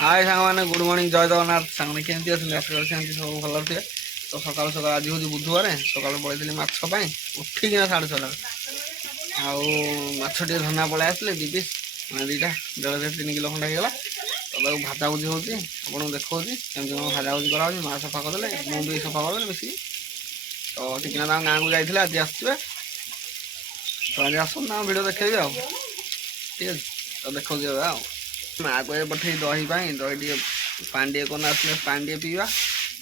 हाय सांग मैंने good morning जय जगन्नाथ सांग केमती अच्छे आशीर्वाद सेमती सब भल थे। तो सकाल सकाल आज हूँ बुधवार सकाल पलैली माछपाई उठिकिना 6:30 आछ धना पलि आसले दी पिस दीटा 1.5-3 किलो खंडा होगा। तो भाजा भुजी हो देखा केमती कौन भाजा भुजी कराऊँ माँ सफा करदे मुझे सफा करदे मिसिक। तो टिकना गाँव को जाइए आज आसवे तो आज आसना भिडियो देखे ठीक है। तो देखो माँ को पठे दही दही टे पानी टे कौन आसले पानी टे पीवा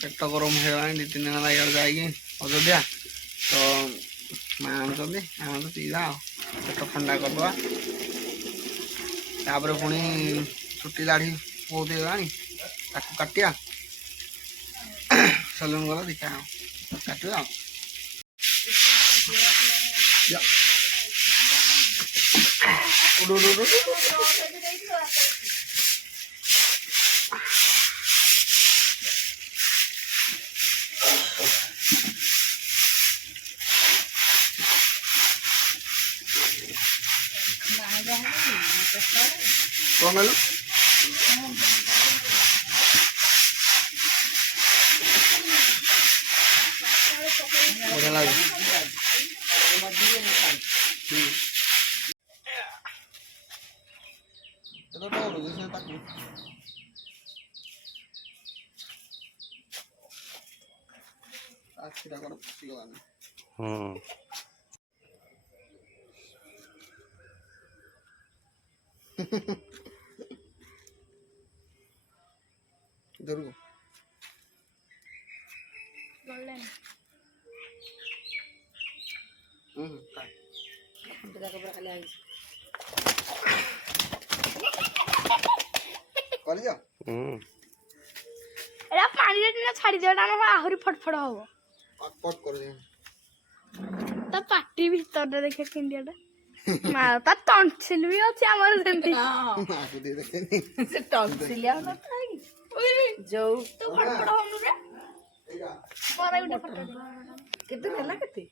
पेट गरम हो 2-3 दिन इे जाकि अयोध्या। तो माँ आम तो पीवा पेट ठंडा करदे तापर पुणी चुटी दाढ़ी बहुत होगा काटिया सलून गला देखा काटा कौन कहलु बढ़िया लगे इधर को कर जा एरा पानी रे ना छाड़ी देना ना आहुरी फटफट हो पट कर दे ता पाटी भीतर रे देखे किंडियाटा मा ता टॉन्सिल भी अछि हमर जंती मां को दे देखे से टॉन्सिल या ना ओए जो तो फटफट हो रे मारा उठे फटफट केते नेला केते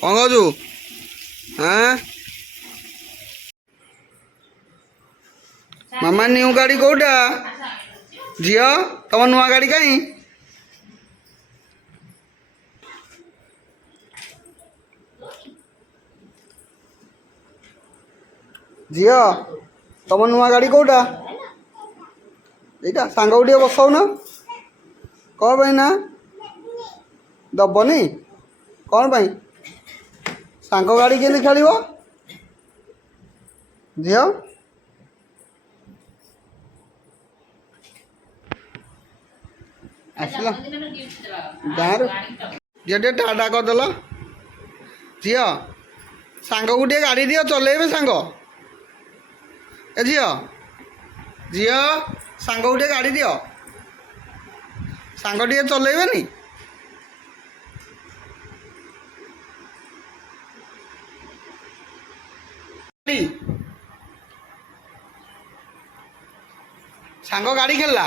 कौन कहू हाँ मामा न्यू गाड़ी कौटा झील तुम नुआ गाड़ी कहीं झील तुम नुआ गाड़ी कौटा यहाँ सांग टे बसाऊ न कौन पाई ना दबनी कौन पाई सांग गाड़ी के खेल झील आसला गाँव झील टे टाटा करदेल झील सांग को टे गाड़ी दियो चलेबे सांग ए झील झील सांग को टे गाड़ी दियो सांग टे चलेबे सांग गाड़ी खेलला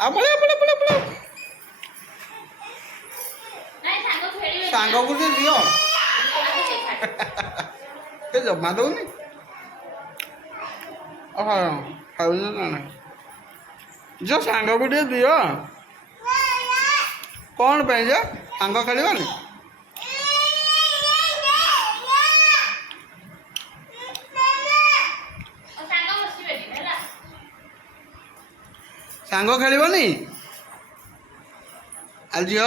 पड़े पड़े पड़े पड़े सांग को दियो जमा दौनी खाऊ ना जो सांग को दियो कौन पे सांग खेलवानी सांग खेलनी आज झील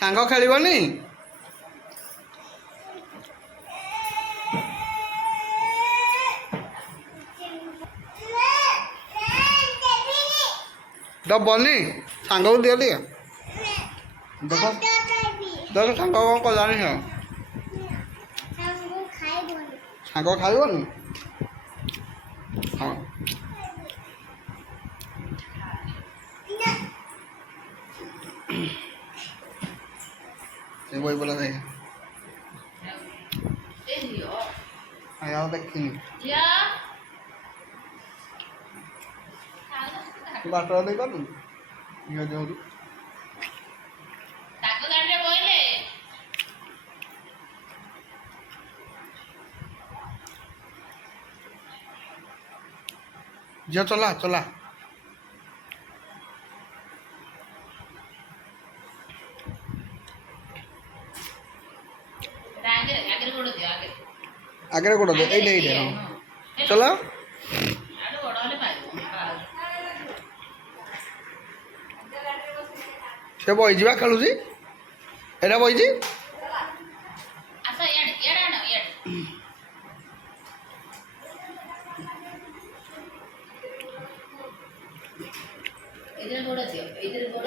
सांग खेलनी दबनी सांग को दिया देख सांग कौन कलानी है ଶାଗ ଖାଇବନି? ହଁ ସେ ବହି ବୋଲା ଦେଖ ଆଉ ଦେଖିନି ବାଟ ଦେଇ ପାରୁନି ଝିଅ ଯୋଉଠୁ ଝିଅ ଚଲା ଚଲା ଆଗରେ ଗୋଡ଼ ଦେ ଏଇଟା ଏଇଟା ହଁ ଚଲା ସେ ବଇଛି ବା ଖେଳୁଛି ଏଇଟା ବଇଛି ଏଇଥିରେ ଗୋଡ଼ ଦିଅ ଏଇଥିରେ ଗୋଡ଼